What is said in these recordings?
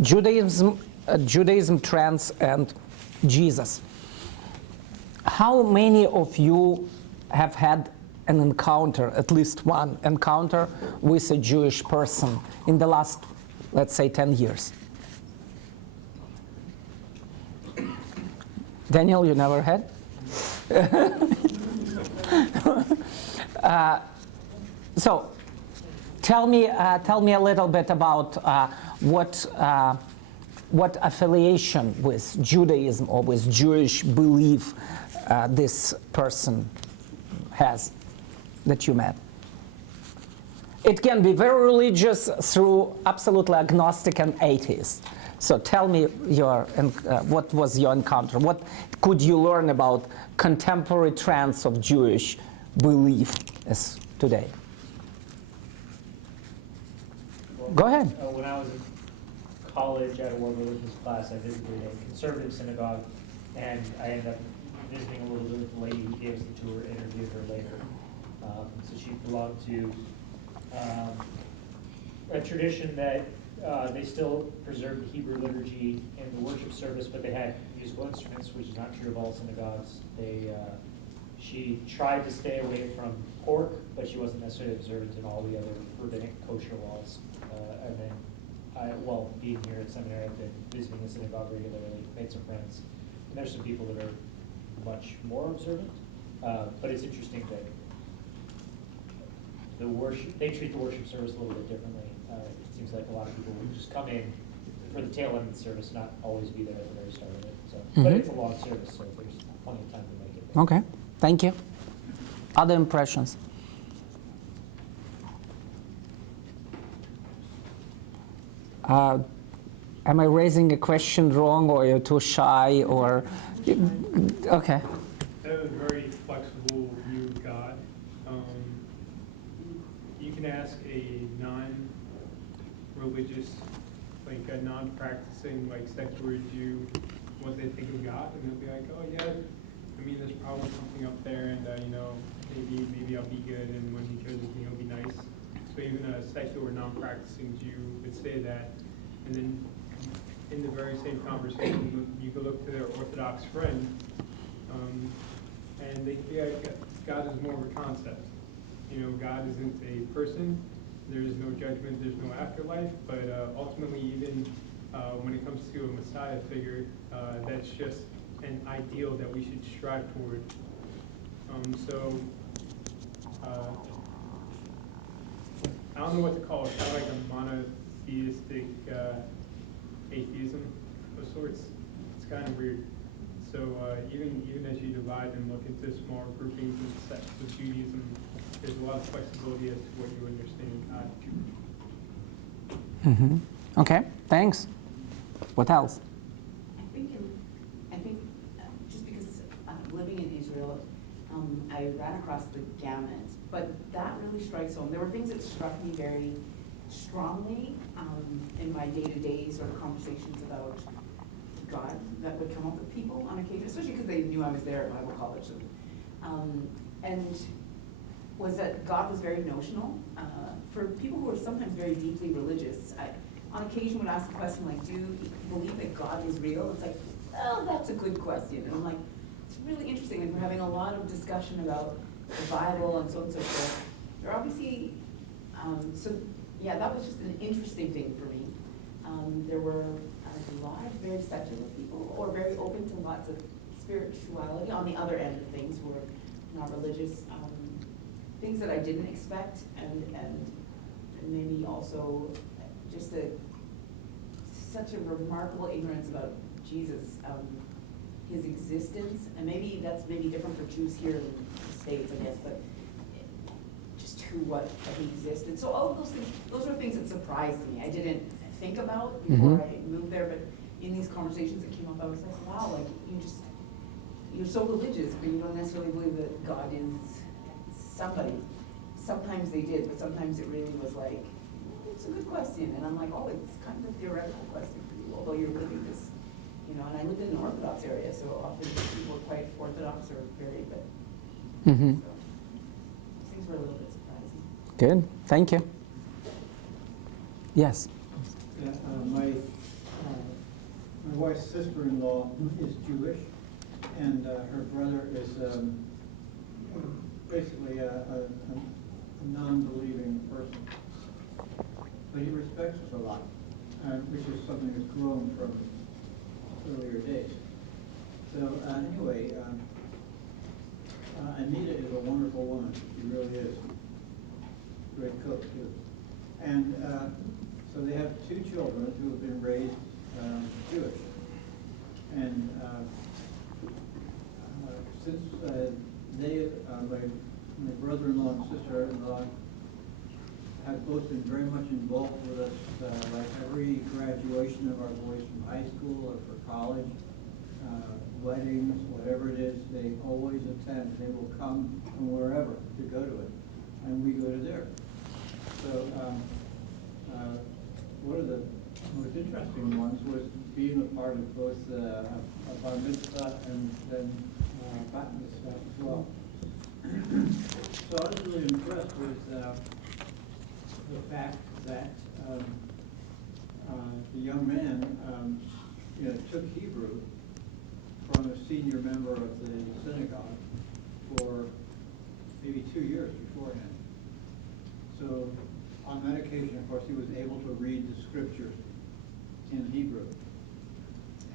Judaism trends and Jesus. How many of you have had an encounter, at least one encounter, with a Jewish person in the last, let's say, 10 years? Daniel, you never had? So, tell me a little bit about what affiliation with Judaism or with Jewish belief this person has that you met. It can be very religious through absolutely agnostic and atheist. So tell me what was your encounter? What could you learn about contemporary trends of Jewish belief as today? Well, go ahead. When I was in college at a world religions class, I visited a conservative synagogue, and I ended up visiting a little bit with the lady who gave us the tour, interviewed her later. So she belonged to a tradition that they still preserved the Hebrew liturgy in the worship service, but they had musical instruments, which is not true of all synagogues. She tried to stay away from pork, but she wasn't necessarily observant in all the other rabbinic kosher laws. And then, being here at Seminary, I've been visiting the synagogue regularly, made some friends. And there's some people that are much more observant, but it's interesting that they treat the worship service a little bit differently. It seems like a lot of people would just come in for the tail end of the service, not always be there at the very start of it. So, But it's a long service, so there's plenty of time to make it. Okay, thank you. Other impressions? Am I raising a question wrong, or you're too shy, or? Okay. That was a very flexible view of God. You can ask a non-religious, like a non-practicing, like secular Jew, what they think of God, and they'll be like, "Oh yeah, I mean, there's probably something up there, and maybe I'll be good, and when he chooses me, he'll be nice." So even a secular, non-practicing Jew would say that, and then in the very same conversation, you could look to their Orthodox friend, and they could be like, God is more of a concept. God isn't a person. There is no judgment. There's no afterlife. But ultimately, even when it comes to a Messiah figure, that's just an ideal that we should strive toward. I don't know what to call it. Kind of like a monotheistic atheism of sorts. It's kind of weird. So even as you divide and look into smaller groupings and sects of Judaism, there's a lot of flexibility as to what you understand God. Okay, thanks. What else? I think just because living in Israel, I ran across the gamut, but that really strikes home. There were things that struck me very strongly in my day-to-day sort of conversations about God that would come up with people on occasion, especially because they knew I was there at Bible college. And was that God was very notional. For people who are sometimes very deeply religious, I on occasion would ask a question like, do you believe that God is real? It's like, oh, that's a good question. And I'm like, it's really interesting. Like, we're having a lot of discussion about the Bible and so on and so forth. There are obviously, that was just an interesting thing for me. There were a lot of very secular people, or very open to lots of spirituality on the other end of things, who were not religious. Things that I didn't expect, and maybe also just such a remarkable ignorance about Jesus, his existence, and maybe that's different for Jews here in the States, I guess, but just what he existed. So all of those things, those are things that surprised me. I didn't think about before I moved there, but in these conversations that came up, I was like, wow, like you're so religious, but you don't necessarily believe that God is somebody. Sometimes they did, but sometimes it really was like, it's a good question. And I'm like, oh, it's kind of a theoretical question for you, although you're living this, and I lived in an Orthodox area, so often people were quite Orthodox or very, but so things were a little bit surprising. Good, thank you. Yes? My wife's sister-in-law is Jewish, and her brother is basically a non-believing person. But he respects us a lot, which is something that's grown from earlier days. So anyway, Anita is a wonderful woman. She really is. Great cook, too. And so they have two children who have been raised Jewish. And since my brother-in-law and sister-in-law have both been very much involved with us, like every graduation of our boys from high school or for college, weddings, whatever it is, they always attend. They will come from wherever to go to it, and we go to theirs. So one of the most interesting ones was being a part of both a bar mitzvah and then bat mitzvah as well. So I was really impressed with the fact that the young man took Hebrew from a senior member of the synagogue for maybe 2 years beforehand. So on that occasion, of course, he was able to read the scriptures in Hebrew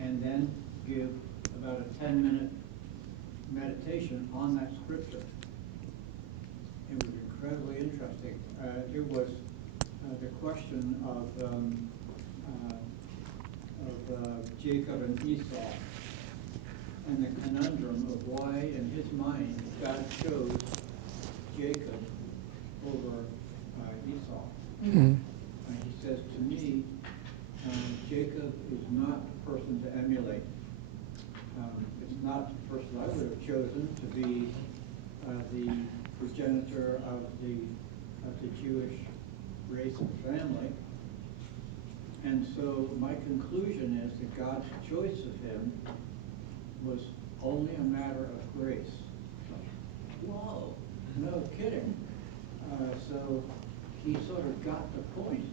and then give about a 10-minute meditation on that scripture. It was incredibly interesting. It was the question of Jacob and Esau, and the conundrum of why, in his mind, God chose Jacob over Esau. Mm-hmm. And he says, to me, Jacob is not the person to emulate. It's not the person I would have chosen to be the progenitor of the Jewish race and family. And so my conclusion is that God's choice of him was only a matter of grace. Whoa, no kidding. So he sort of got the point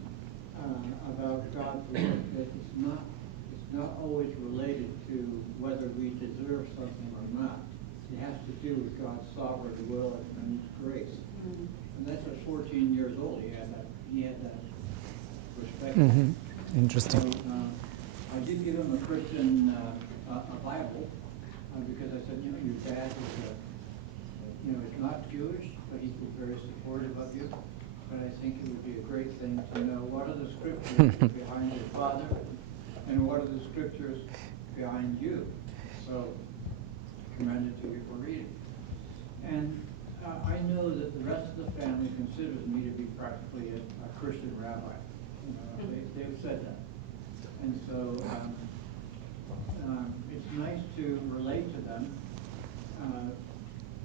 about God's work, that it's not always related to whether we deserve something or not. It has to do with God's sovereign will and grace. Mm-hmm. And that's at 14 years old. He had that perspective. Mm-hmm. Interesting. So, I did give him a Christian a Bible because I said, your dad is not Jewish, but he's been very supportive of you. But I think it would be a great thing to know what are the scriptures behind your father and what are the scriptures behind you. So commend it to you for reading. And I know that the rest of the family considers me to be practically a Christian rabbi. They've said that. And so it's nice to relate to them.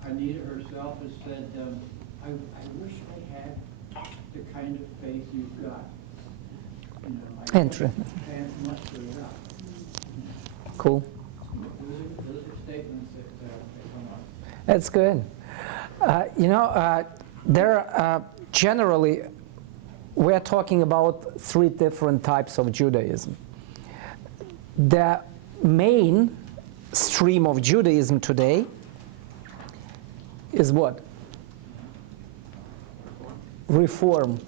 Anita herself has said, I wish I had the kind of faith you've got. I can't muster it up. Cool. Those are statements that come up. That's good. There generally, we're talking about 3 different types of Judaism. The main stream of Judaism today is what? Reform.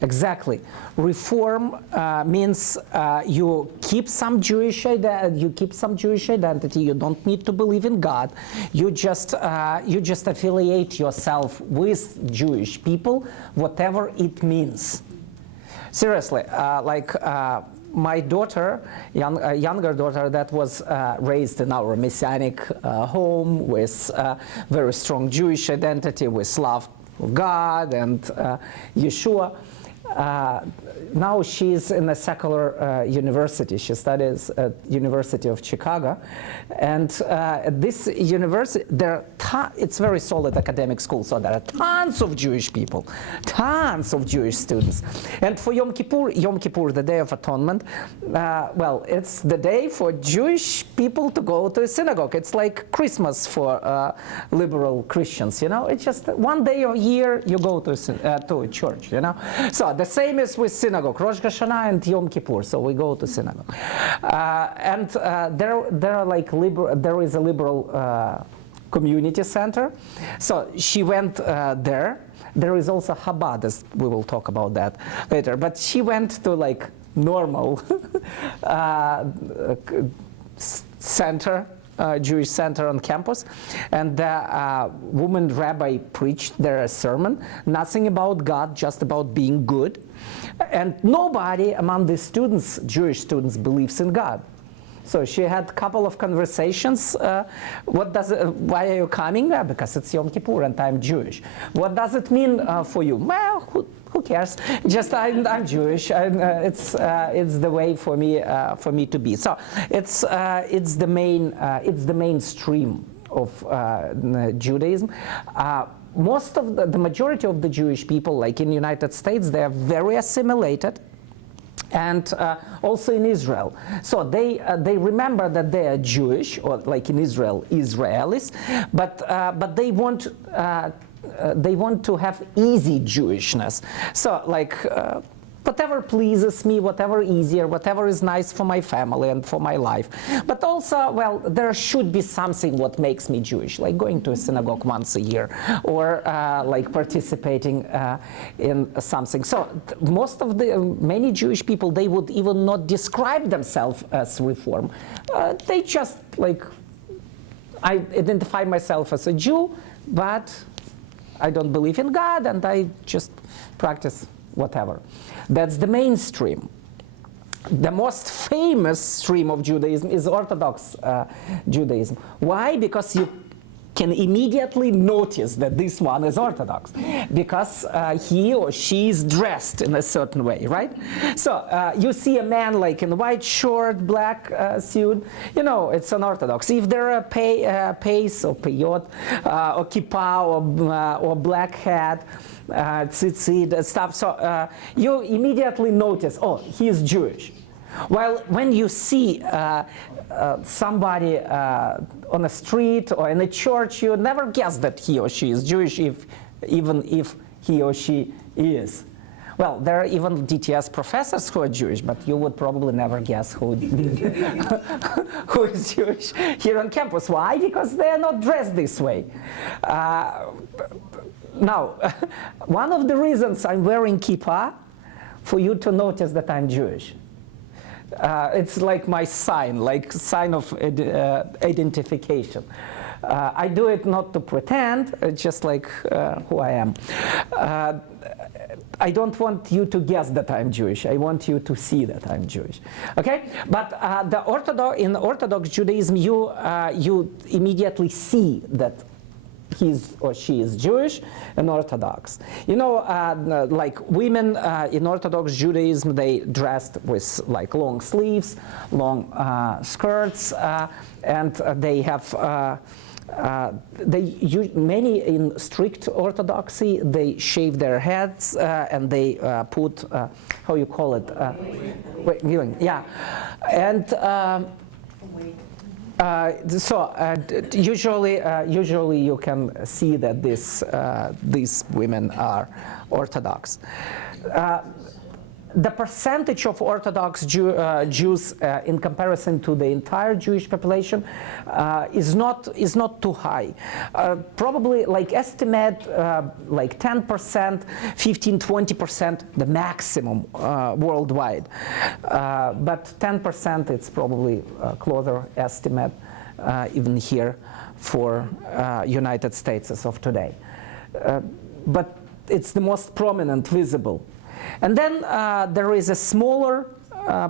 Exactly. Reform means you keep some Jewish identity. You don't need to believe in God. You just affiliate yourself with Jewish people, whatever it means. Seriously, my daughter, younger daughter, that was raised in our Messianic home with very strong Jewish identity, with love for God and Yeshua. Now she's in a secular university. She studies at University of Chicago, and at this university, it's very solid academic school. So there are tons of Jewish people, tons of Jewish students. And for Yom Kippur, the Day of Atonement, it's the day for Jewish people to go to a synagogue. It's like Christmas for liberal Christians. It's just one day a year you go to a church. So the same is with synagogue, Rosh Hashanah and Yom Kippur. So we go to synagogue, and there are like there is a liberal community center. So she went there. There is also Chabad, as we will talk about that later. But she went to like normal center. Jewish center on campus, and the woman rabbi preached there a sermon, nothing about God, just about being good, and nobody among the students, Jewish students, believes in God. So she had a couple of conversations. Why are you coming? Because it's Yom Kippur and I'm Jewish. What does it mean for you? Well, who cares? Just I'm Jewish. It's the way for me to be. So it's the mainstream of Judaism. Most of the majority of the Jewish people, like in the United States, they are very assimilated. And also in Israel. So they remember that they are Jewish, or like in Israel, Israelis, but they want to have easy Jewishness. So like whatever pleases me, whatever easier, whatever is nice for my family and for my life. But also, well, there should be something what makes me Jewish, like going to a synagogue once a year, or like participating in something. So many Jewish people, they would even not describe themselves as Reform. They just like, I identify myself as a Jew, but I don't believe in God, and I just practice whatever. That's the mainstream. The most famous stream of Judaism is Orthodox Judaism. Why? Because you can immediately notice that this one is Orthodox, because he or she is dressed in a certain way, right? So you see a man like in a white shirt, black suit, you know, it's an Orthodox. If there are pace or peyot or kippah or black hat, tzitzit stuff, so you immediately notice, oh, he is Jewish. While when you see somebody on the street or in a church, you never guess that he or she is Jewish, even if he or she is. Well, there are even DTS professors who are Jewish, but you would probably never guess who is Jewish here on campus. Why? Because they are not dressed this way. Now, one of the reasons I'm wearing kippah, for you to notice that I'm Jewish. It's like my sign of identification. I do it not to pretend, it's just like who I am. I don't want you to guess that I'm Jewish. I want you to see that I'm Jewish. Okay? But in Orthodox Judaism, you immediately see that he or she is Jewish and Orthodox. You know, like women in Orthodox Judaism, they dressed with like long sleeves, long skirts, and they have many in strict Orthodoxy, they shave their heads and they put how you call it? Viewing, yeah, and. Usually you can see that these women are Orthodox. The percentage of Orthodox Jews in comparison to the entire Jewish population is not too high. Probably like estimate like 10%, 15-20%, the maximum worldwide. But 10% it's probably a closer estimate even here for United States as of today. But it's the most prominent, visible. And then there is a smaller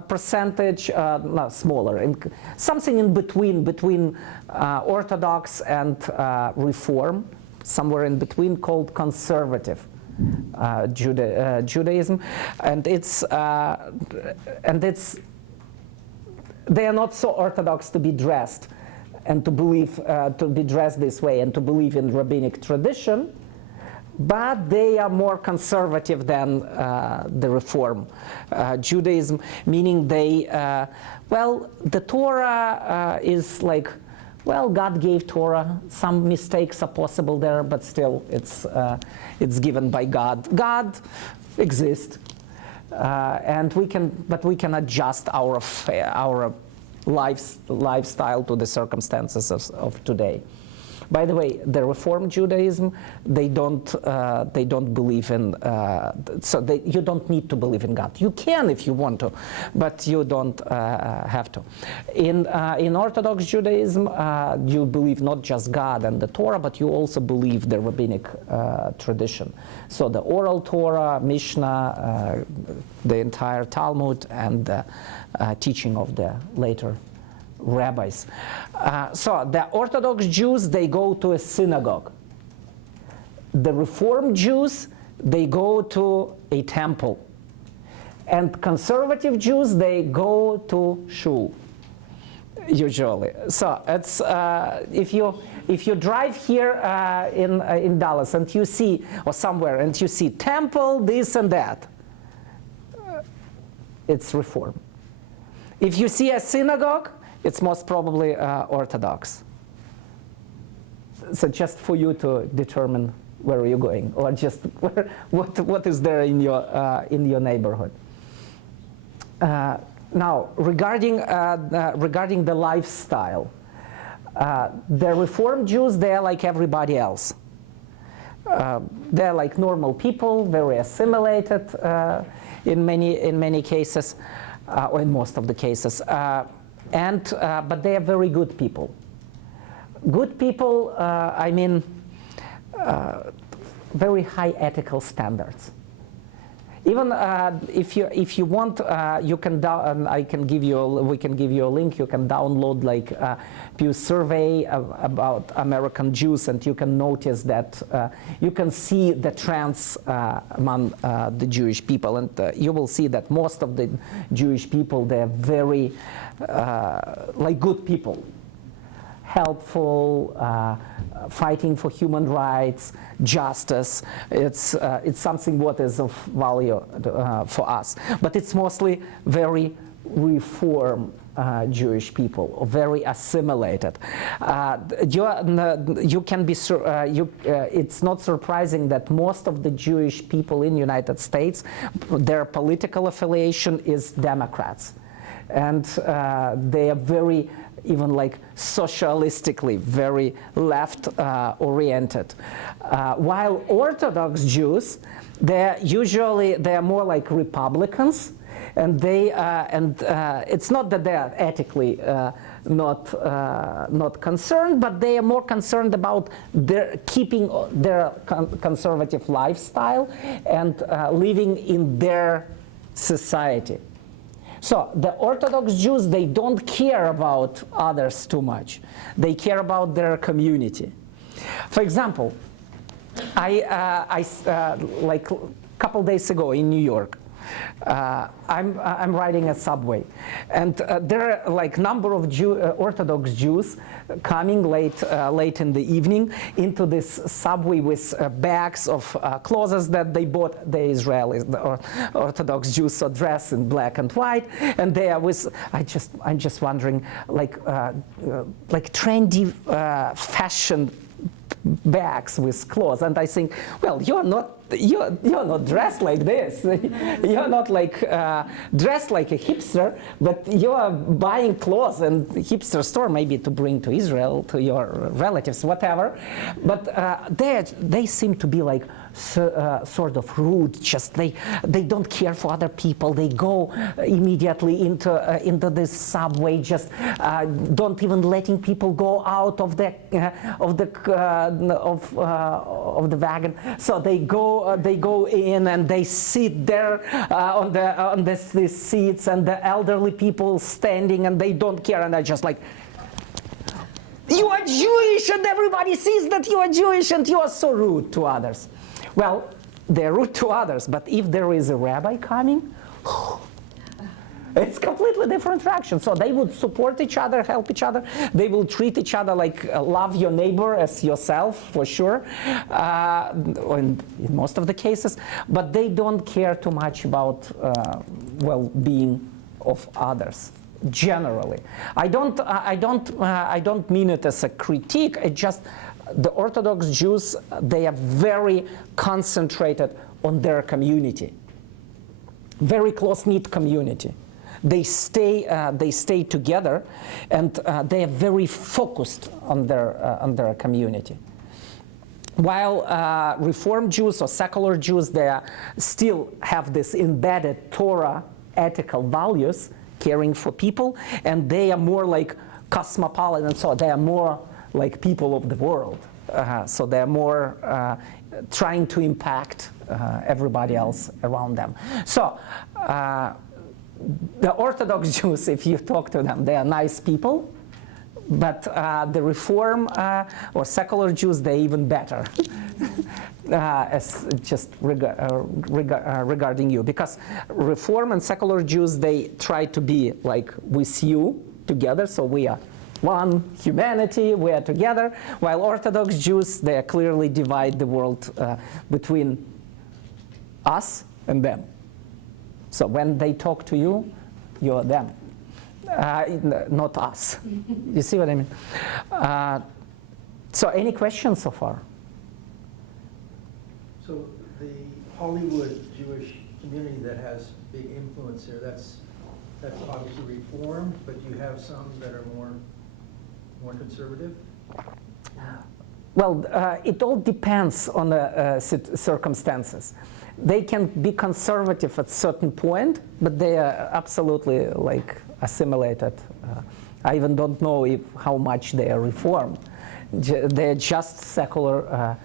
percentage, not smaller, something in between Orthodox and Reform, somewhere in between, called conservative Judaism, and they are not so Orthodox to be dressed and to be dressed this way and to believe in rabbinic tradition. But they are more conservative than the Reform Judaism, meaning the Torah is like, well, God gave Torah. Some mistakes are possible there, but still it's given by God. God exists. and we can adjust our lifestyle to the circumstances of today. By the way, the Reformed Judaism, they don't believe in, you don't need to believe in God. You can if you want to, but you don't have to. In Orthodox Judaism, you believe not just God and the Torah, but you also believe the rabbinic tradition. So the oral Torah, Mishnah, the entire Talmud, and the teaching of the later rabbis. So the Orthodox Jews, they go to a synagogue. The Reformed Jews, they go to a temple. And conservative Jews, they go to shul, usually. So it's, if you drive here in Dallas and you see, or somewhere, and you see temple, this and that, it's Reform. If you see a synagogue, it's most probably Orthodox. So just for you to determine where you're going, or just what is there in your neighborhood. Now, regarding the lifestyle, the Reformed Jews, they're like everybody else. They're like normal people, very assimilated in many cases, or in most of the cases. But they are very good people. Good people, I mean, very high ethical standards. Even if you want, you can we can give you a link. You can download like Pew survey about American Jews, and you can notice that you can see the trends among the Jewish people, and you will see that most of the Jewish people, they're very like good people, helpful, fighting for human rights, justice. It's something what is of value for us. But it's mostly very Reform Jewish people, or very assimilated. You can be. It's not surprising that most of the Jewish people in the United States, their political affiliation is Democrats, and they are very, even like socialistically, very left oriented. While Orthodox Jews, they're more like Republicans, and it's not that they are ethically not concerned, but they are more concerned about keeping their conservative lifestyle and living in their society. So the Orthodox Jews, they don't care about others too much. They care about their community. For example, I like a couple days ago in New York, I'm riding a subway, and there are like number of Orthodox Jews coming late in the evening into this subway with bags of clothes that they bought. The Israelis, the Orthodox Jews, so dressed in black and white, and they are with. I'm just wondering, like trendy fashion bags with clothes, and I think, well, you're not dressed like this. You're not like dressed like a hipster, but you are buying clothes in the hipster store, maybe to bring to Israel, to your relatives, whatever. But they seem to be like sort of rude. Just they don't care for other people. They go immediately into this subway. Just don't even letting people go out of the wagon. So they go in and they sit there on these seats, and the elderly people standing, and they don't care, and I just like, you are Jewish, and everybody sees that you are Jewish, and you are so rude to others. Well, they're rude to others, but if there is a rabbi coming, it's completely different reaction. So they would support each other, help each other. They will treat each other like love your neighbor as yourself, for sure, in most of the cases. But they don't care too much about well-being of others. Generally, I don't mean it as a critique. It just the Orthodox Jews, they are very concentrated on their community. very close-knit community. They stay together, and they are very focused on their community. While Reform Jews or secular Jews, they still have this embedded Torah ethical values, caring for people, and they are more like cosmopolitan, so they are more like people of the world. So they're more trying to impact everybody else around them. So the Orthodox Jews, if you talk to them, they are nice people. But the Reform or secular Jews, they're even better, as just regarding you. Because Reform and secular Jews, they try to be like with you together, so we are one humanity, we are together. While Orthodox Jews, they clearly divide the world between us and them. So when they talk to you, you're them. Not us. You see what I mean? So any questions so far? So the Hollywood Jewish community that has big influence here, that's obviously Reformed, but you have some that are more conservative? Well, it all depends on the circumstances. They can be conservative at a certain point, but they are absolutely like assimilated. I even don't know how much they are Reformed. They're just secular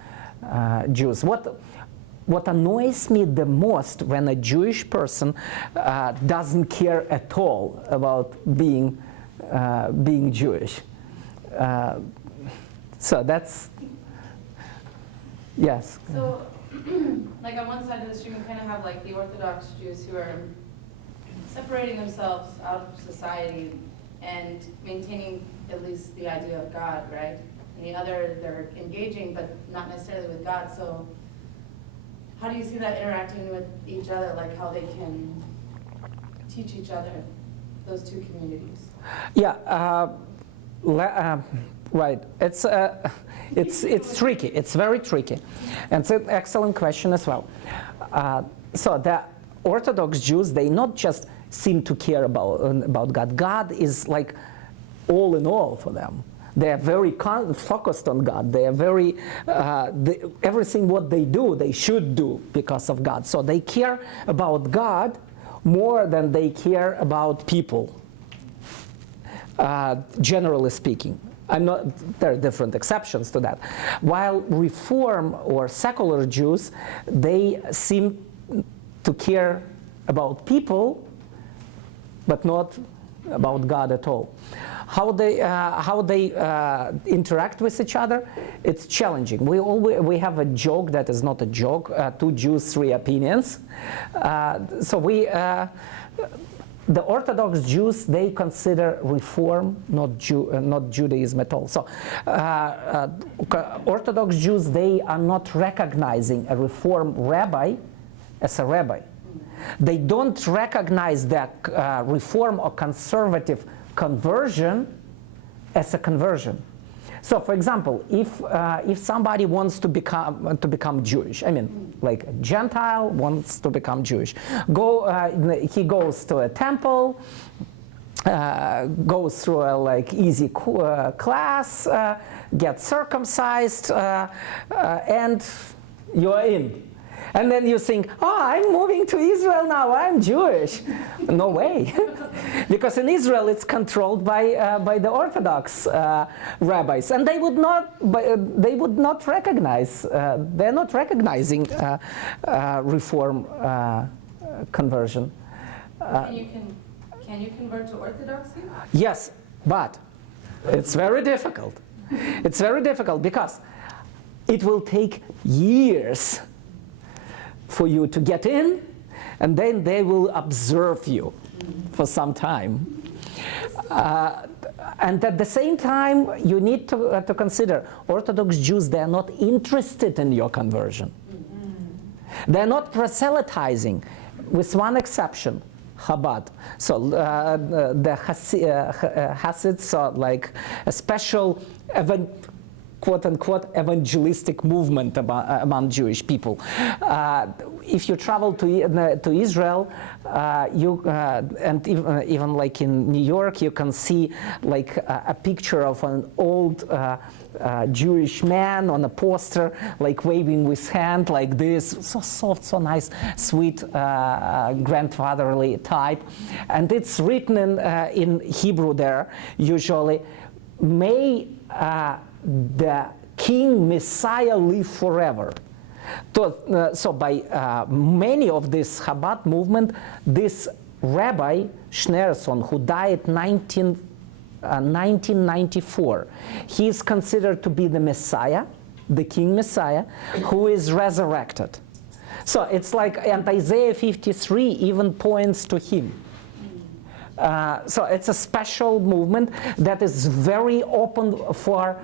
Jews. What annoys me the most when a Jewish person doesn't care at all about being Jewish. So that's, yes. So, like on one side of the stream, you kind of have like the Orthodox Jews who are separating themselves out of society and maintaining at least the idea of God, right? And the other, they're engaging, but not necessarily with God. So how do you see that interacting with each other, like how they can teach each other, those two communities? Yeah, right. It's tricky. It's very tricky. And it's an excellent question as well. So the Orthodox Jews, they not just seem to care about God. God is like all in all for them. They are very focused on God. They are very, everything what they do, they should do because of God. So they care about God more than they care about people, generally speaking. There are different exceptions to that. While Reform or secular Jews, they seem to care about people, but not about God at all. How they interact with each other, it's challenging. We have a joke that is not a joke, 2 Jews, 3 opinions. The Orthodox Jews, they consider Reform not Judaism at all. So Orthodox Jews, they are not recognizing a Reform rabbi as a rabbi. They don't recognize that Reform or conservative conversion as a conversion. So, for example, if somebody wants to become Jewish, I mean, like a Gentile wants to become Jewish, he goes to a temple, goes through a like easy class, gets circumcised, and you're in. And then you think, oh, I'm moving to Israel now, I'm Jewish. No way. Because in Israel it's controlled by the Orthodox rabbis. And they would not recognize, they're not recognizing Reform conversion. Can you convert to Orthodoxy? Yes, but it's very difficult. It's very difficult because it will take years for you to get in, and then they will observe you for some time. And at the same time, you need to consider Orthodox Jews, they are not interested in your conversion. They're not proselytizing, with one exception, Chabad. So the Hasids are like a special quote-unquote evangelistic movement among Jewish people. If you travel to Israel, and even like in New York, you can see like a picture of an old Jewish man on a poster, like waving with hand like this, so soft, so nice, sweet, grandfatherly type. And it's written in Hebrew there, usually, may the King Messiah live forever. So by many of this Chabad movement, this Rabbi Schneerson, who died 1994, he is considered to be the Messiah, the King Messiah, who is resurrected. So it's like, and Isaiah 53 even points to him. So it's a special movement that is very open for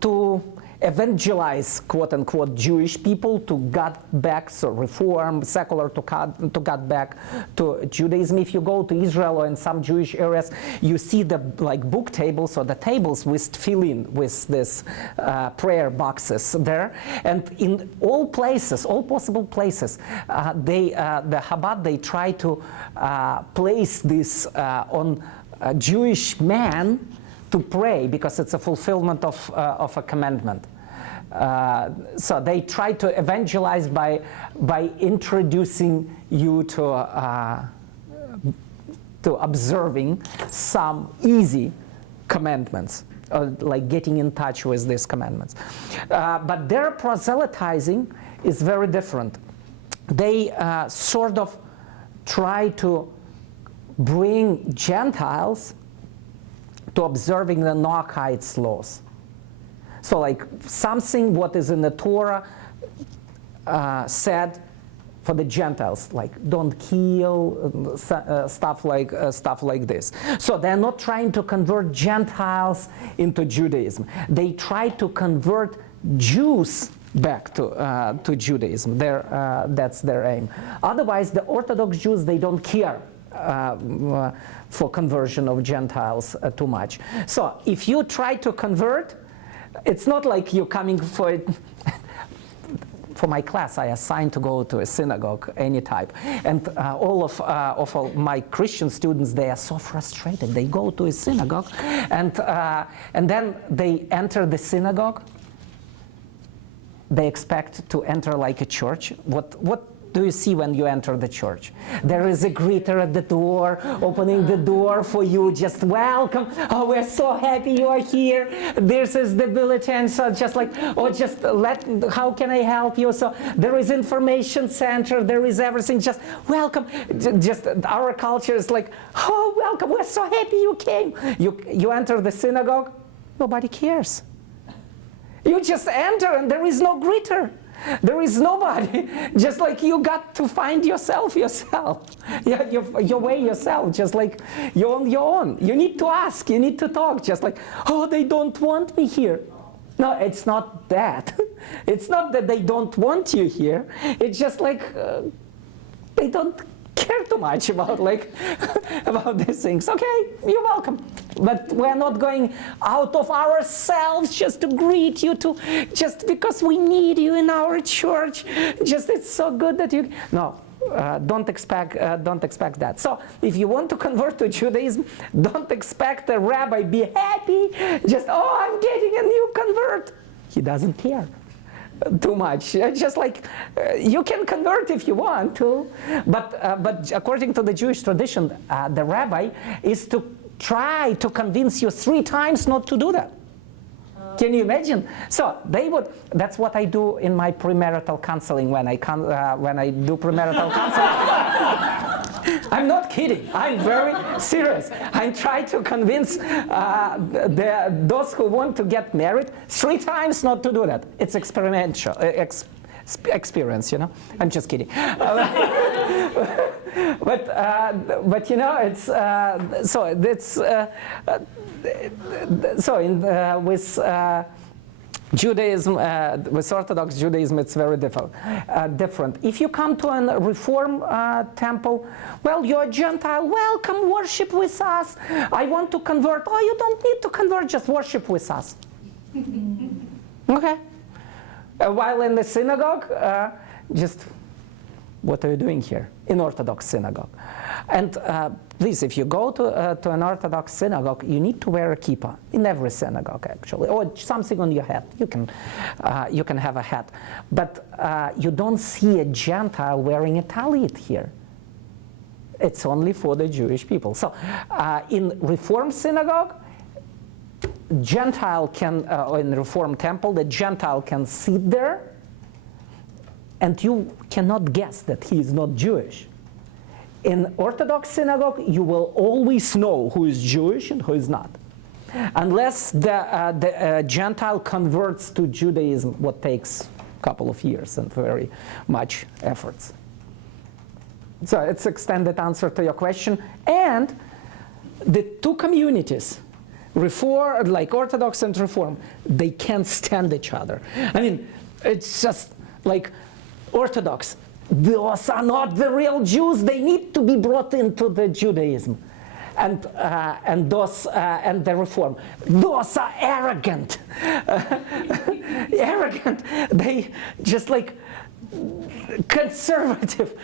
to evangelize, quote-unquote, Jewish people to get back, so reform, secular, to get back to Judaism. If you go to Israel or in some Jewish areas, you see the like book tables or the tables with fill-in with this prayer boxes there. And in all places, all possible places, the Chabad, they try to place this on a Jewish man to pray, because it's a fulfillment of a commandment. So they try to evangelize by introducing you to observing some easy commandments, like getting in touch with these commandments. But their proselytizing is very different. They sort of try to bring Gentiles to observing the Noachites laws. So like something what is in the Torah said for the Gentiles, like don't kill, stuff like this. So they're not trying to convert Gentiles into Judaism. They try to convert Jews back to Judaism. That's their aim. Otherwise, the Orthodox Jews, they don't care for conversion of Gentiles too much. So if you try to convert, it's not like you're coming for it. For my class, I assigned to go to a synagogue, any type. And all of my Christian students, they are so frustrated. They go to a synagogue, and then they enter the synagogue. They expect to enter like a church. What do you see when you enter the church? There is a greeter at the door, opening the door for you, just welcome. Oh, we're so happy you are here. This is the bulletin. So just like, oh, just how can I help you? So there is information center. There is everything. Just welcome. Just our culture is like, oh, welcome. We're so happy you came. You enter the synagogue. Nobody cares. You just enter and there is no greeter. There is nobody. Just like you got to find yourself. Yeah, your way yourself. Just like you're on your own. You need to ask. You need to talk. Just like, oh, they don't want me here. No, it's not that. It's not that they don't want you here. It's just like they don't care too much about about these things. Okay, you're welcome. But we're not going out of ourselves just to greet you, just because we need you in our church. Just it's so good that you. No, don't expect that. So if you want to convert to Judaism, don't expect a rabbi be happy. Just I'm getting a new convert. He doesn't care too much. Just like you can convert if you want to, but according to the Jewish tradition, the rabbi is to try to convince you 3 times not to do that. Can you imagine? So they would. That's what I do in my premarital counseling when I do premarital counseling. I'm not kidding. I'm very serious. I try to convince those who want to get married 3 times not to do that. It's experiential experience, you know. I'm just kidding. But you know, it's Judaism, with Orthodox Judaism, it's very different. If you come to a Reform temple, well, you're a Gentile, well, come worship with us. I want to convert. Oh, you don't need to convert, just worship with us. Okay. While in the synagogue, just, what are you doing here? In Orthodox synagogue. And please, if you go to an Orthodox synagogue, you need to wear a kippah in every synagogue, actually, or something on your head. You can have a hat, but you don't see a Gentile wearing a talit here. It's only for the Jewish people. So, in Reform synagogue, Gentile can, or in the Reform temple, the Gentile can sit there, and you cannot guess that he is not Jewish. In Orthodox synagogue, you will always know who is Jewish and who is not. Unless the Gentile converts to Judaism, what takes a couple of years and very much efforts. So it's extended answer to your question. And the two communities, Reform, like Orthodox and Reform, they can't stand each other. I mean, it's just like Orthodox, those are not the real Jews. They need to be brought into the Judaism, and the Reform. Those are arrogant, arrogant. They just like conservative,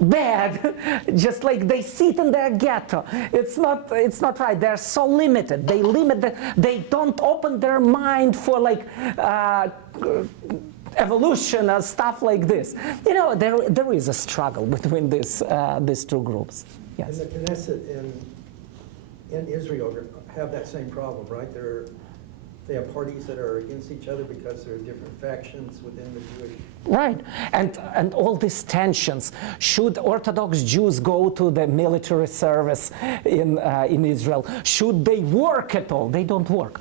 bad. Just like they sit in their ghetto. It's not right. They're so limited. They limit. They don't open their mind for like. Evolution and stuff like this. You know, there is a struggle between these two groups. Yes. And the Knesset in Israel have that same problem, right? They have parties that are against each other because there are different factions within the Jewish. Right, and all these tensions. Should Orthodox Jews go to the military service in Israel? Should they work at all? They don't work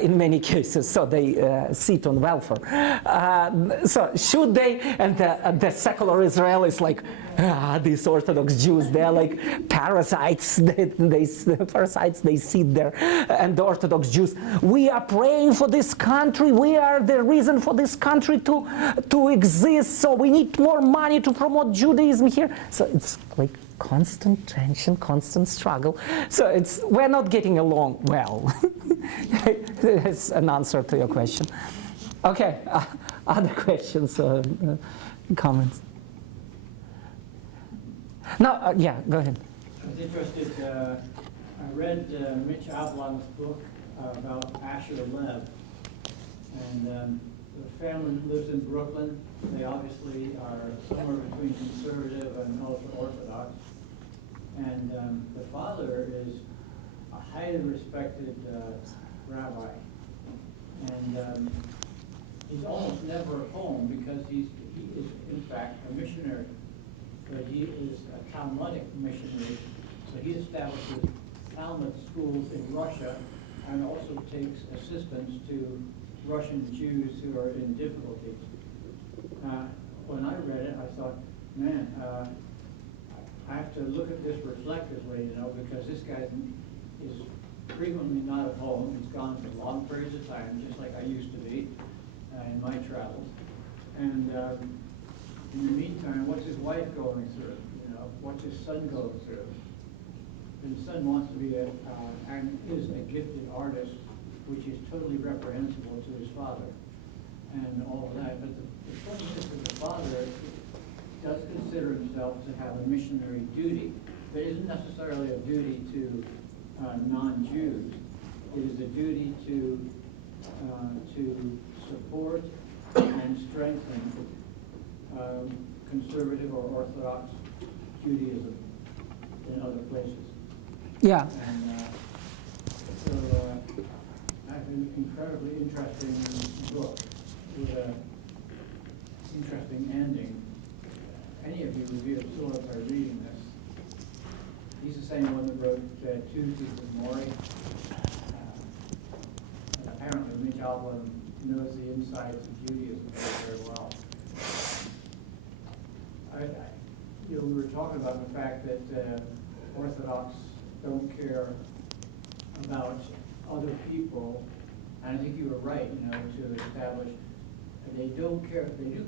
in many cases, so they sit on welfare. So should they? And the secular Israel is like, these Orthodox Jews, they're like parasites. They sit there. And the Orthodox Jews, we are praying for this country. We are the reason for this country to exist. So we need more money to promote Judaism here. So it's like constant tension, constant struggle. So we're not getting along well. It's an answer to your question. Okay, other questions, comments? No, yeah, go ahead. I was interested, I read Mitch Ablon's book about Asher Lev, and the family lives in Brooklyn. They obviously are somewhere between conservative and ultra-Orthodox. And the father is a highly respected rabbi. And he's almost never at home because he is, in fact, a missionary. But he is a Talmudic missionary. So he establishes Talmud schools in Russia and also takes assistance to Russian Jews who are in difficulties. When I read it, I thought, man, I have to look at this reflectively, because this guy is frequently not at home. He's gone for long periods of time, just like I used to be in my travels. And in the meantime, what's his wife going through? What's his son going through? And his son wants to be and is a gifted artist, which is totally reprehensible to his father, and all of that. But the point is that the father does consider himself to have a missionary duty, but it isn't necessarily a duty to non-Jews. It is a duty to support and strengthen conservative or Orthodox Judaism in other places. Yeah. And so I have an incredibly interesting book with an interesting ending. Any of you would be absorbed by reading this. He's the same one that wrote Tuesdays with Maury. And apparently Mitch Albom knows the insides of Judaism very, very well. We were talking about the fact that Orthodox don't care about other people And I think you were right, to establish, they do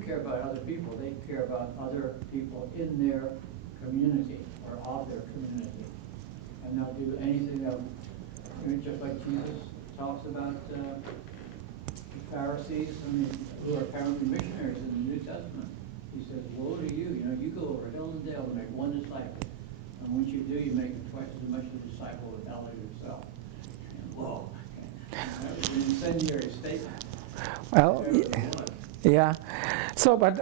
care about other people. They care about other people in their community or of their community. And they'll do anything just like Jesus talks about the Pharisees, who are apparently missionaries in the New Testament. He says, woe to you, you go over hill and dale to make one disciple. And once you do, you make him twice as much a disciple as thou yourself. And whoa. That was an incendiary statement. Well, yeah. So, but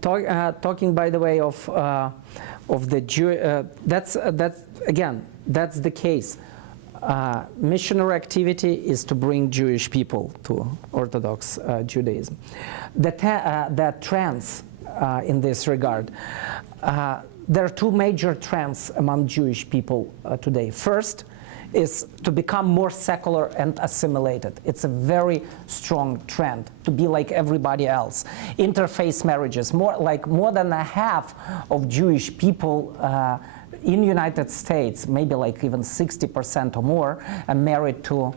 talking by the way of the Jew, that's again, that's the case. Missionary activity is to bring Jewish people to Orthodox Judaism. The trends in this regard, there are two major trends among Jewish people today. First is to become more secular and assimilated. It's a very strong trend to be like everybody else. Interfaith marriages, more than a half of Jewish people in the United States, maybe like even 60% or more, are married to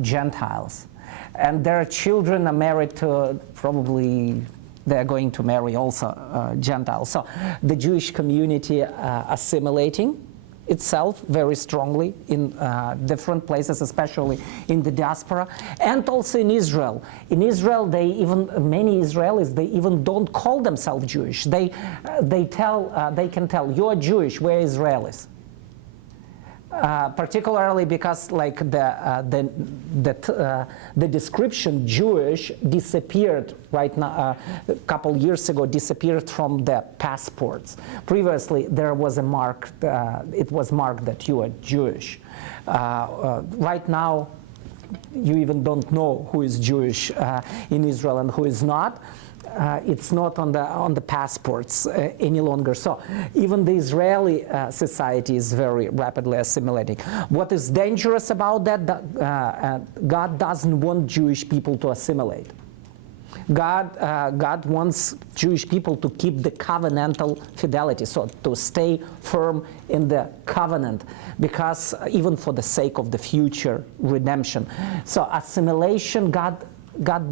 Gentiles. And their children are married to, probably they're going to marry also Gentiles. So the Jewish community assimilating itself very strongly in different places, especially in the diaspora, and also in Israel. In Israel, many Israelis, they even don't call themselves Jewish. They can tell, you're Jewish, we're Israelis. Particularly because like the description Jewish disappeared right now, a couple years ago, disappeared from the passports. Previously there was a mark, it was marked that you are Jewish. Right now you even don't know who is Jewish in Israel and who is not. It's not on the passports any longer. So even the Israeli society is very rapidly assimilating. What is dangerous about that? God doesn't want Jewish people to assimilate. God wants Jewish people to keep the covenantal fidelity, so to stay firm in the covenant, because even for the sake of the future redemption. So assimilation, God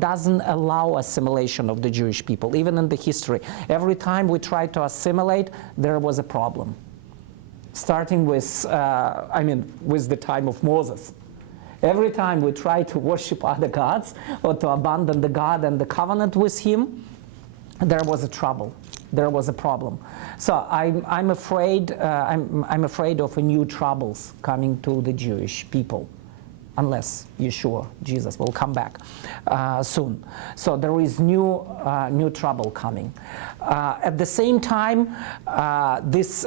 doesn't allow assimilation of the Jewish people, even in the history. Every time we tried to assimilate, there was a problem. Starting with, with the time of Moses. Every time we tried to worship other gods or to abandon the God and the covenant with him, there was a trouble. There was a problem. So I'm afraid of new troubles coming to the Jewish people, unless Yeshua, Jesus, will come back soon. So there is new trouble coming. At the same time, this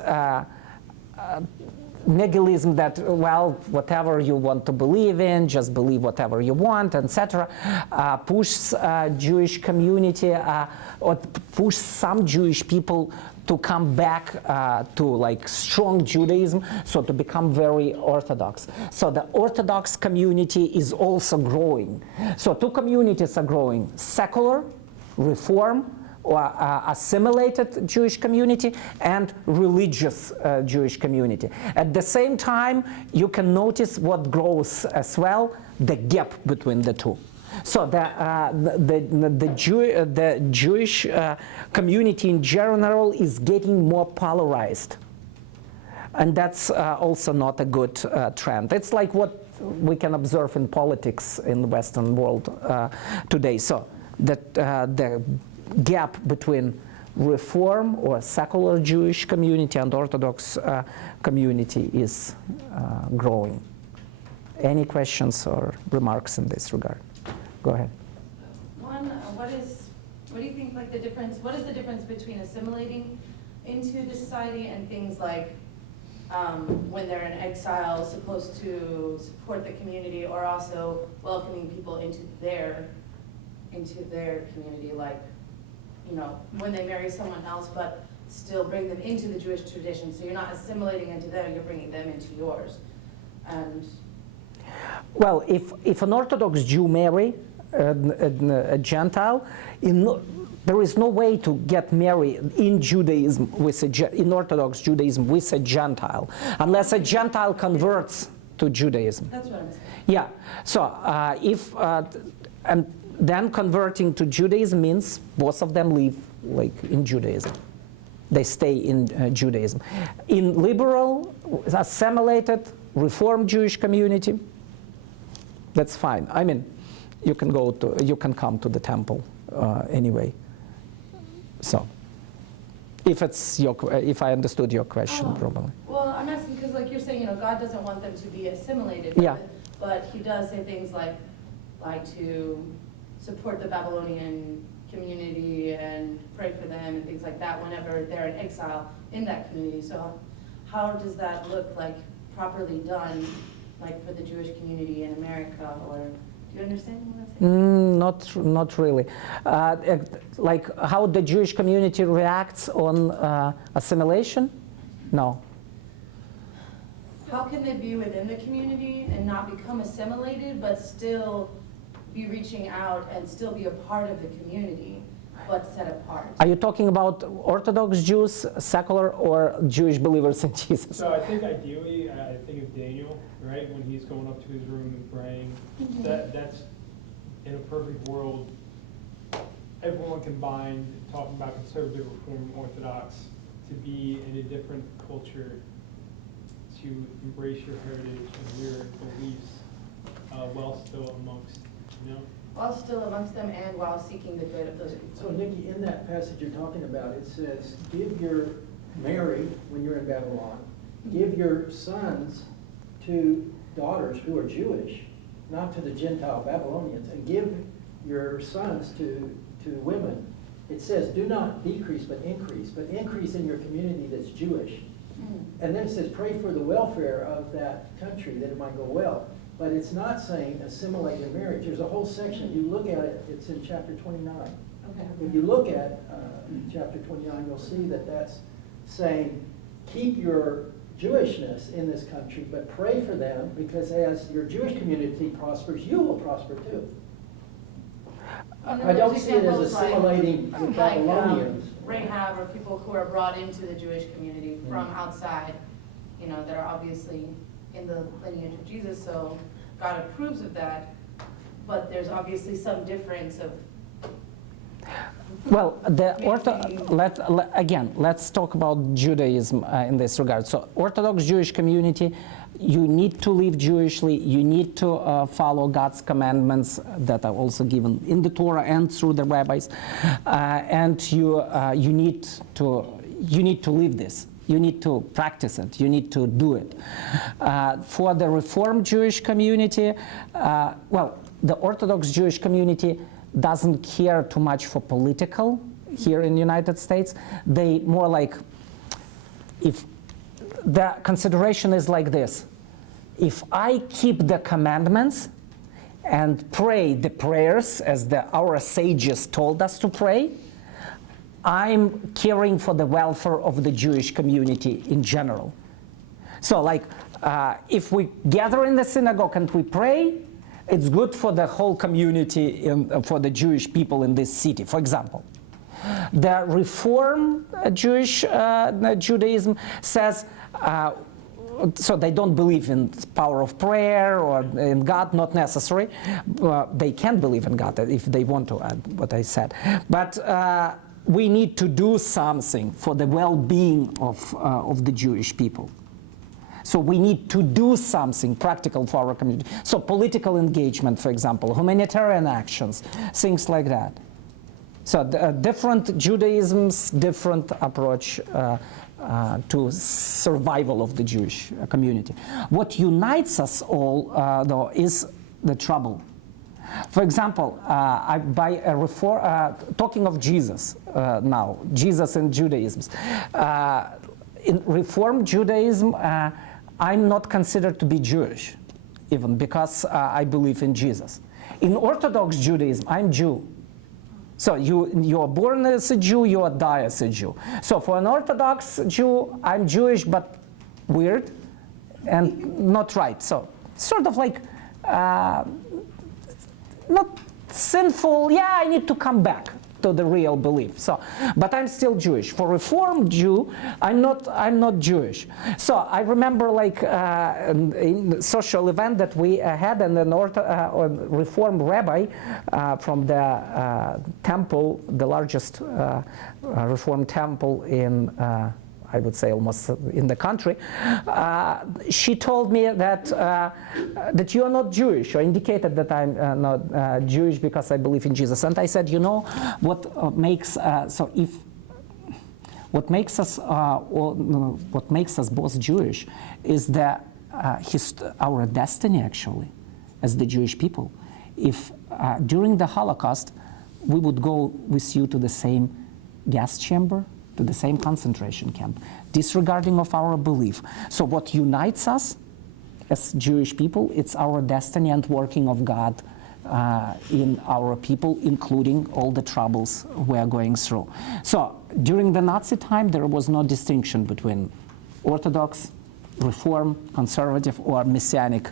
nihilism that, well, whatever you want to believe in, just believe whatever you want, etc., pushes Jewish community or push some Jewish people to come back to like strong Judaism, so to become very Orthodox. So the Orthodox community is also growing. So two communities are growing: secular, Reform, or assimilated Jewish community, and religious Jewish community. At the same time, you can notice what grows as well, the gap between the two. So the Jewish community in general is getting more polarized. And that's also not a good trend. It's like what we can observe in politics in the Western world today. So the gap between Reform or secular Jewish community and Orthodox community is growing. Any questions or remarks in this regard? Go ahead. One, what do you think, like, the difference, what is the difference between assimilating into the society and things like when they're in exile, supposed to support the community, or also welcoming people into their community, like, you know, when they marry someone else, but still bring them into the Jewish tradition. So you're not assimilating into them, you're bringing them into yours. And well, if an Orthodox Jew marry a Gentile, there is no way to get married in Judaism in Orthodox Judaism with a Gentile, unless a Gentile converts to Judaism. That's what I'm saying. Yeah. So and then converting to Judaism means both of them live like in Judaism. They stay in Judaism. In liberal, assimilated, Reformed Jewish community, that's fine. I mean, you can come to the temple anyway. So, if I understood your question properly. Well, I'm asking because, like you're saying, God doesn't want them to be assimilated. Yeah. But He does say things like to support the Babylonian community and pray for them and things like that whenever they're in exile in that community. So, how does that look like properly done, like for the Jewish community in America? Or do you understand what I'm saying? Not really. Like how the Jewish community reacts on assimilation? No. How can they be within the community and not become assimilated, but still be reaching out and still be a part of the community, but set apart? Are you talking about Orthodox Jews, secular, or Jewish believers in Jesus? So I think ideally, I think of Daniel, right, when he's going up to his room and praying. That's in a perfect world, everyone combined, talking about conservative, reform, Orthodox, to be in a different culture, to embrace your heritage and your beliefs while still amongst, While still amongst them and while seeking the good of those people. So Nikki, in that passage you're talking about, it says, give your Mary, when you're in Babylon, give your sons to daughters who are Jewish, not to the Gentile Babylonians, and give your sons to women. It says, do not decrease, but increase in your community that's Jewish. And then it says, pray for the welfare of that country, that it might go well. But it's not saying assimilate in marriage. There's a whole section. You look at it, it's in chapter 29. Okay. When you look at chapter 29, you'll see that that's saying, keep your Jewishness in this country, but pray for them, because as your Jewish community prospers, you will prosper too. I don't see it as assimilating with Babylonians. Rahab, or people who are brought into the Jewish community from outside, that are obviously in the lineage of Jesus, so God approves of that, but there's obviously some difference of... Well, let's talk about Judaism in this regard. So, Orthodox Jewish community, you need to live Jewishly, you need to follow God's commandments that are also given in the Torah and through the rabbis, and you need to live this. You need to practice it. You need to do it. For the Reformed Jewish community, the Orthodox Jewish community doesn't care too much for political here in the United States. They more like, if the consideration is like this: if I keep the commandments and pray the prayers as our sages told us to pray, I'm caring for the welfare of the Jewish community in general. So like, if we gather in the synagogue and we pray, it's good for the whole community, for the Jewish people in this city, for example. The Reform Jewish Judaism says, so they don't believe in the power of prayer or in God, not necessary. They can believe in God if they want to, what I said. But we need to do something for the well-being of the Jewish people. So we need to do something practical for our community. So political engagement, for example, humanitarian actions, things like that. So different Judaisms, different approach to survival of the Jewish community. What unites us all, though, is the trouble. For example, talking of Jesus now, Jesus and Judaism. In Reformed Judaism, I'm not considered to be Jewish, even because I believe in Jesus. In Orthodox Judaism, I'm Jew. So you are born as a Jew, you die as a Jew. So for an Orthodox Jew, I'm Jewish, but weird and not right. So sort of like, not sinful, yeah, I need to come back. to the real belief. So, but I'm still Jewish. For Reformed Jew, I'm not Jewish. So I remember like in a social event that we had, and an Reformed rabbi from the temple, the largest Reformed temple in I would say almost in the country, she told me that that you are not Jewish, or indicated that I'm not Jewish because I believe in Jesus. And I said, you know, what makes what makes us both Jewish is that our destiny actually, as the Jewish people. If during the Holocaust we would go with you to the same gas chamber, to the same concentration camp, disregarding of our belief. So what unites us as Jewish people, it's our destiny and working of God in our people, including all the troubles we are going through. So during the Nazi time, there was no distinction between Orthodox, Reform, Conservative, or Messianic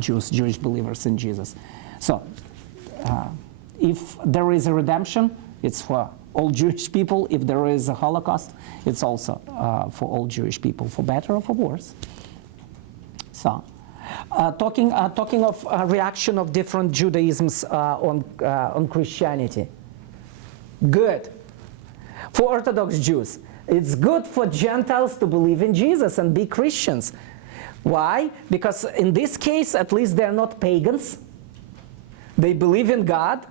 Jewish believers in Jesus. So if there is a redemption, it's for all Jewish people. If there is a Holocaust, it's also for all Jewish people, for better or for worse. So, talking of reaction of different Judaisms on Christianity. Good. For Orthodox Jews, it's good for Gentiles to believe in Jesus and be Christians. Why? Because in this case, at least they're not pagans. They believe in God.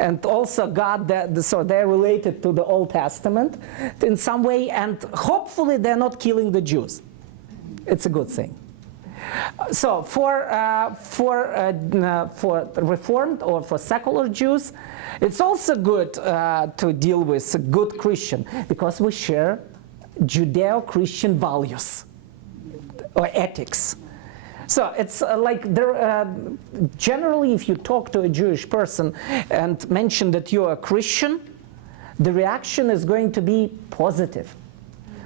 And also God, so they're related to the Old Testament in some way, and hopefully they're not killing the Jews. It's a good thing. So for Reformed or for secular Jews, it's also good to deal with a good Christian, because we share Judeo-Christian values or ethics. So it's like there, generally if you talk to a Jewish person and mention that you're a Christian, the reaction is going to be positive.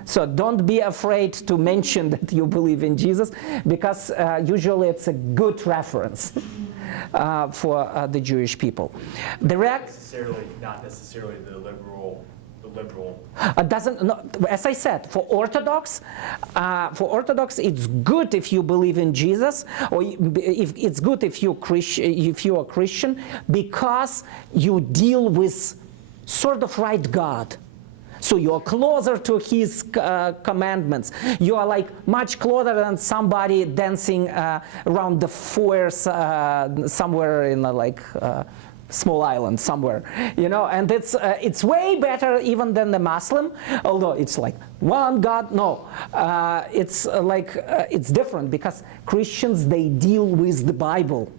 So don't be afraid to mention that you believe in Jesus, because usually it's a good reference for the Jewish people. The not necessarily the liberal. Doesn't, no, as I said, for Orthodox, it's good if you believe in Jesus, or if it's good if you're a Christian, because you deal with sort of right God. So you're closer to His commandments. You are like much closer than somebody dancing around the fires somewhere in like small island somewhere, you know, and it's way better even than the Muslim, although it's like one God. No, it's like it's different, because Christians, they deal with the Bible,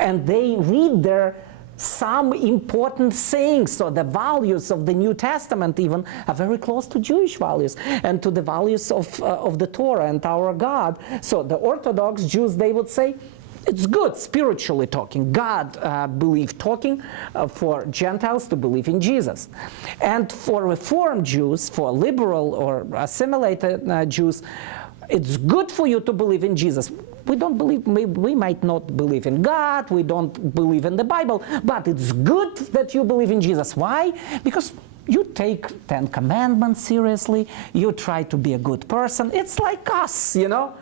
and they read there some important things. So the values of the New Testament even are very close to Jewish values and to the values of the Torah and our God. So the Orthodox Jews, they would say, it's good, spiritually talking, God talking for Gentiles to believe in Jesus. And for Reformed Jews, for liberal or assimilated Jews, it's good for you to believe in Jesus. We don't believe, we might not believe in God, we don't believe in the Bible, but it's good that you believe in Jesus. Why? Because you take 10 Commandments seriously, you try to be a good person. It's like us, you know?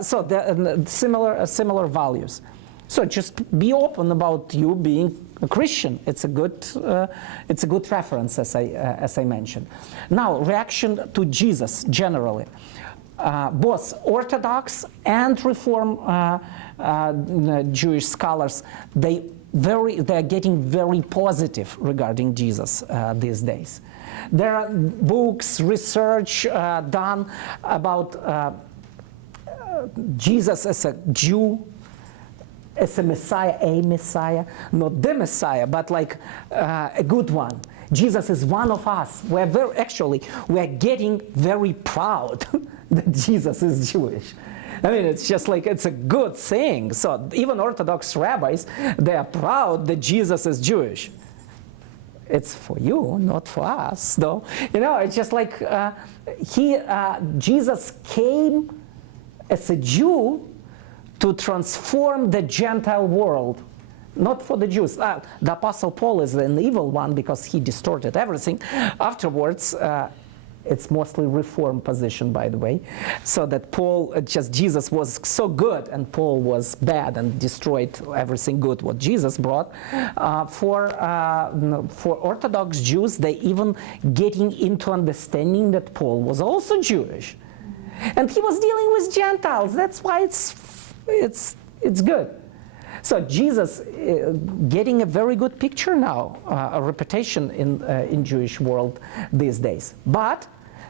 So the similar values. So just be open about you being a Christian. It's a good reference, as I mentioned. Now, reaction to Jesus generally. Both Orthodox and Reform Jewish scholars, they're getting very positive regarding Jesus these days. There are books, research done about Jesus as a Jew, as a Messiah, not the Messiah, but like a good one. Jesus is one of us. We're getting very proud that Jesus is Jewish. I mean, it's just like, it's a good thing. So even Orthodox rabbis, they are proud that Jesus is Jewish. It's for you, not for us, though. You know, it's just like Jesus came as a Jew to transform the Gentile world. not for the Jews. The Apostle Paul is an evil one because he distorted everything. Afterwards, it's mostly Reformed position, by the way. So that Jesus was so good and Paul was bad and destroyed everything good what Jesus brought. For Orthodox Jews, they even getting into understanding that Paul was also Jewish. And he was dealing with Gentiles. That's why it's good. So Jesus getting a very good picture now, a reputation in Jewish world these days. But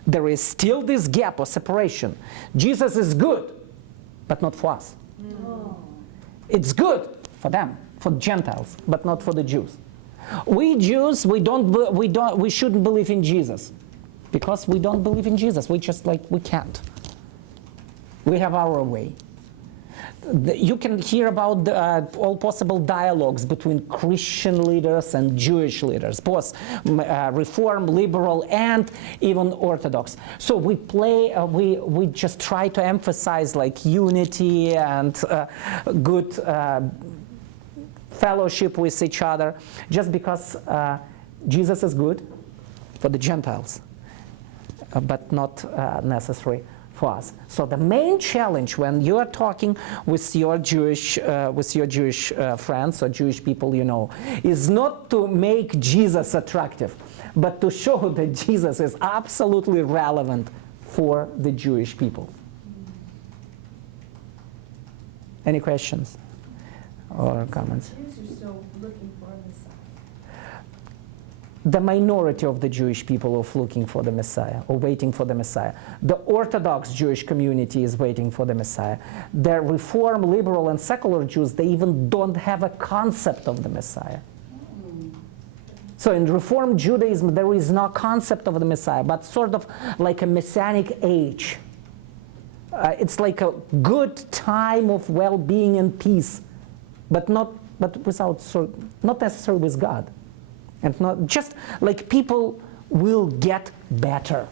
there is still this gap or separation. Jesus is good, but not for us. No. It's good for them, for Gentiles, but not for the Jews. We Jews, we shouldn't believe in Jesus because we don't believe in Jesus. We can't. We have our way. You can hear about all possible dialogues between Christian leaders and Jewish leaders, both Reform, Liberal, and even Orthodox. So we just try to emphasize like unity and good fellowship with each other, just because Jesus is good for the Gentiles, but not necessary for us. So the main challenge when you are talking with your Jewish friends or Jewish people you know is not to make Jesus attractive, but to show that Jesus is absolutely relevant for the Jewish people. Any questions or comments? Jews are still looking for a Messiah. The minority of the Jewish people are looking for the Messiah or waiting for the Messiah. The Orthodox Jewish community is waiting for the Messiah. The Reform, Liberal, and secular Jews, they even don't have a concept of the Messiah. So in Reform Judaism, there is no concept of the Messiah, but sort of like a Messianic age. It's like a good time of well-being and peace, but not necessarily with God. And not just like people will get better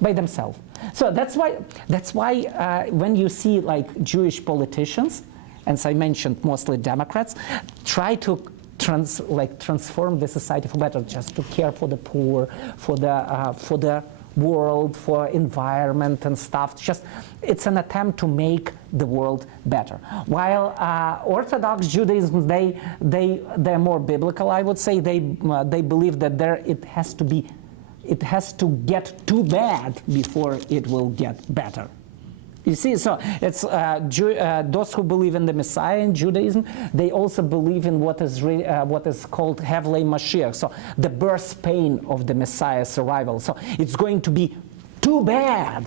by themselves. So that's why when you see like Jewish politicians, as I mentioned, mostly Democrats, try to transform the society for better, just to care for the poor, for the world, for environment and stuff. Just it's an attempt to make the world better. While Orthodox Judaism, they're more biblical, I would say. They believe that it has to get too bad before it will get better. You see, so it's those who believe in the Messiah in Judaism, they also believe in what is called Hevlei Mashiach, so the birth pain of the Messiah's arrival. So it's going to be too bad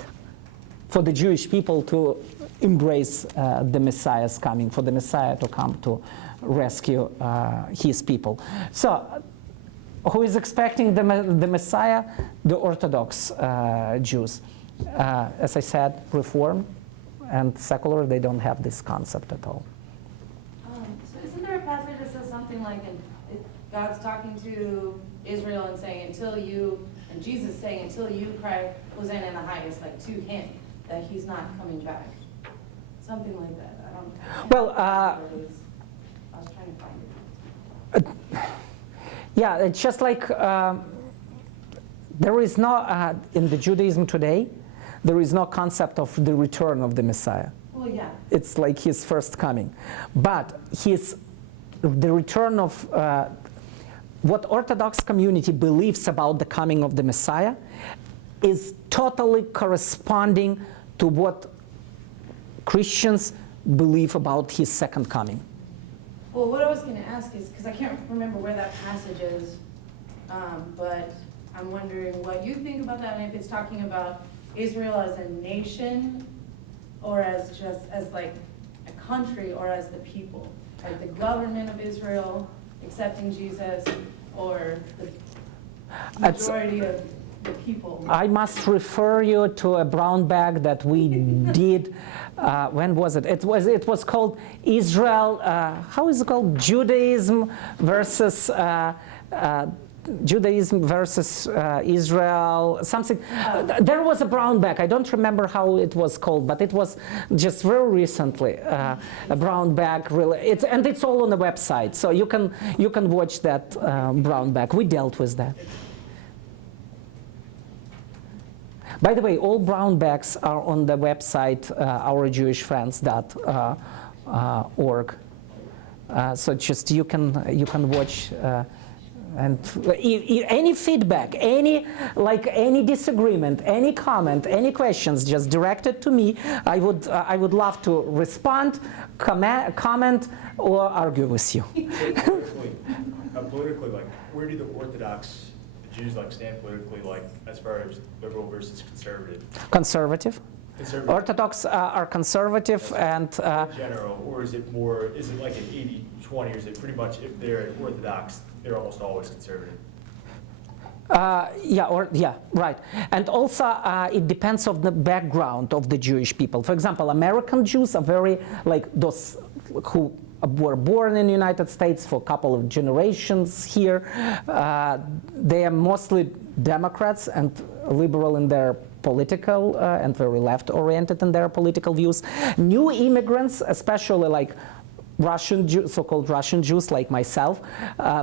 for the Jewish people to embrace the Messiah's coming, for the Messiah to come to rescue his people. So who is expecting the Messiah? The Orthodox Jews. As I said, Reform and secular, they don't have this concept at all. So isn't there a passage that says something like, God's talking to Israel and saying, and Jesus saying, until you cry, Hosanna in the highest, like to him, that he's not coming back. Something like that. I was trying to find it. Yeah, it's just like there is no, in the Judaism today, there is no concept of the return of the Messiah. Well, yeah. It's like his first coming. But the return of what Orthodox community believes about the coming of the Messiah is totally corresponding to what Christians believe about his second coming. Well, what I was going to ask is, because I can't remember where that passage is, but I'm wondering what you think about that, and if it's talking about Israel as a nation, or as like a country, or as the people, like the government of Israel accepting Jesus, or the majority of the people. I must refer you to a brown bag that we did. When was it? It was called Israel. How is it called? Judaism versus Judaism versus Israel, something. There was a brown bag. I don't remember how it was called, but it was just very recently a brown bag. And it's all on the website, so you can watch that brown bag. We dealt with that. By the way, all brown bags are on the website ourjewishfriends.org. So just you can watch. And any feedback, any disagreement, any comment, any questions, just direct it to me. I would love to respond, comment, or argue with you. Politically, like, where do the Orthodox Jews stand politically, as far as liberal versus conservative? Conservative. Orthodox are conservative and in general, or is it like an 80-20, or is it pretty much if they're Orthodox, they're almost always conservative? Yeah, right. And also, it depends on the background of the Jewish people. For example, American Jews are very, like those who were born in the United States for a couple of generations here. They are mostly Democrats and liberal in their political and very left-oriented in their political views. New immigrants, especially like so-called Russian Jews like myself,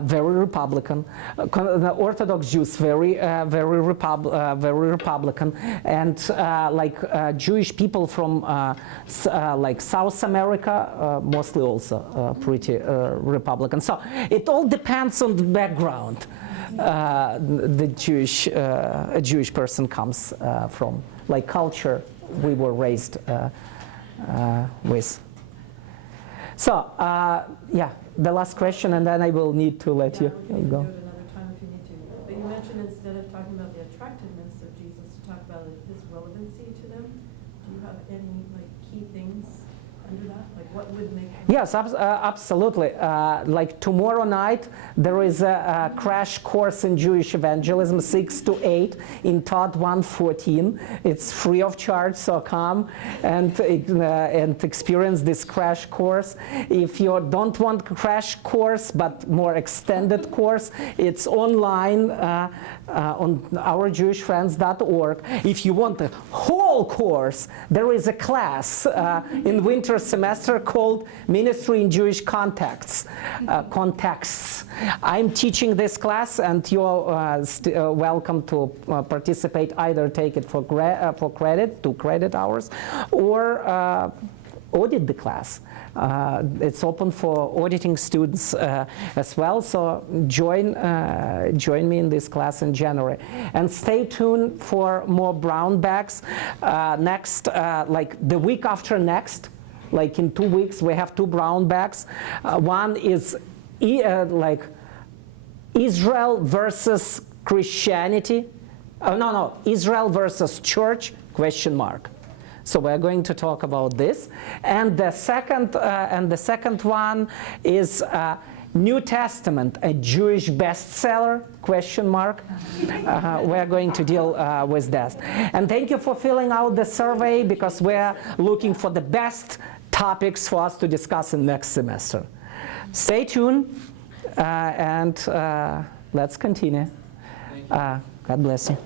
very Republican. The Orthodox Jews, very Republican, and Jewish people from like South America, mostly also pretty Republican. So it all depends on the background the Jewish person comes from, like culture we were raised with. So, yeah, the last question, and then I will need to let you we can go. do it another time if you need to. But you mentioned instead of talking about the attractiveness of Jesus, to talk about his relevancy to them. Do you have any key things under that? Like what would make him? Yes, absolutely. Like tomorrow night, there is a crash course in Jewish evangelism, 6 to 8, in Todd 114. It's free of charge, so come and experience this crash course. If you don't want crash course, but more extended course, it's online on ourjewishfriends.org. If you want the whole course, there is a class in winter semester called Ministry in Jewish Contexts. I'm teaching this class, and you're welcome to participate. Either take it for credit, 2 credit hours, or audit the class. It's open for auditing students as well. So join me in this class in January, and stay tuned for more brown bags. Next, like the week after next. Like in 2 weeks, we have 2 brown bags. One is like Israel versus Christianity. Israel versus church, ? So we're going to talk about this. And the second one is New Testament, a Jewish bestseller, ? We're going to deal with that. And thank you for filling out the survey, because we're looking for the best topics for us to discuss in next semester. Stay tuned, and let's continue. God bless you.